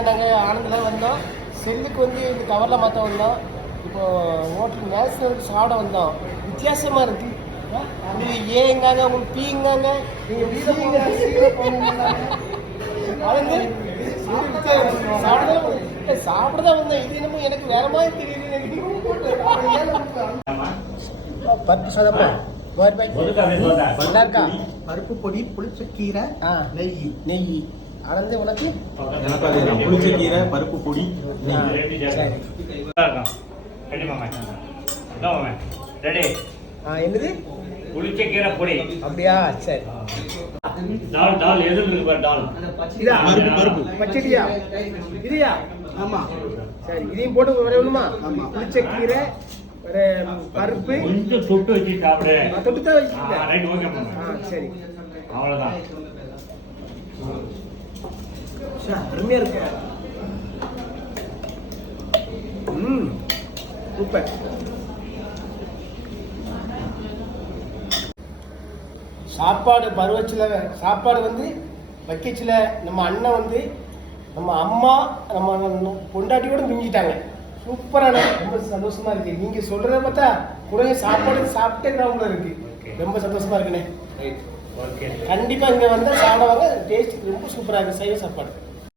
நாங்கள் ஆனந்தில் வந்தோம். செல்லுக்கு வந்து இந்த கவரில் மாற்ற வந்தோம். இப்போ ஹோட்டல் நேஷனல் சாப்பிட வந்தோம். வித்தியாசமாக இருக்கு? இது ஏங்காங்க உங்களுக்கு பீங்காங்க நீங்கள் வீட அது சாப்பிட சாப்பிட தான் வந்தோம் இது என்னமோ எனக்கு வேற மாதிரி தெரியுது எனக்கு. பத்து சதமா நல்லா இருக்கா? பருப்பு பொடி புளிச்சக்கீரை ஆ. நெய். நெய். ஆனந்த் உனக்கு? எனக்கு அது புளிச்ச கீரை பருப்பு பொடி ரெடி. ஆ என்னது? புளிச்ச கீரை பொடி. அப்படியா? சரி. டால் டால் எதிர்ல இருக்கு பாரு டால். இதா? பருப்பு, பருப்பு. பச்சடியா? இதுயா? ஆமா. சரி இதையும் போட்டு வர வேணுமா? ஆமா. புளிச்ச கீரை ஒரு பருப்பு. கொஞ்சம் தொட்டு வச்சு சாப்பிடு. தொட்டு தான் ரைட் ஓகே ஆ சரி. அவ்வளவுதான். சே, அருமையா இருக்கு. ம் சூப்பர். சாப்பாடு பருவச்சில் சாப்பாடு வந்து வைக்கச்சில் நம்ம அண்ணன் வந்து நம்ம அம்மா நம்ம பொண்டாட்டியோட மிஞ்சிட்டாங்க. சூப்பரான ரொம்ப சந்தோஷமா இருக்கு. நீங்க சொல்றத பார்த்தா கூட சாப்பாடு சாப்பிட்டே கிரவுண்ட்ல இருக்கு. ரொம்ப சந்தோஷமா இருக்குண்ணே. ஓகே கண்டிப்பா இங்க வந்தா சாப்பிடுவாங்க. டேஸ்ட் ரொம்ப சூப்பரா இருக்கு. சைவ சாப்பாடு.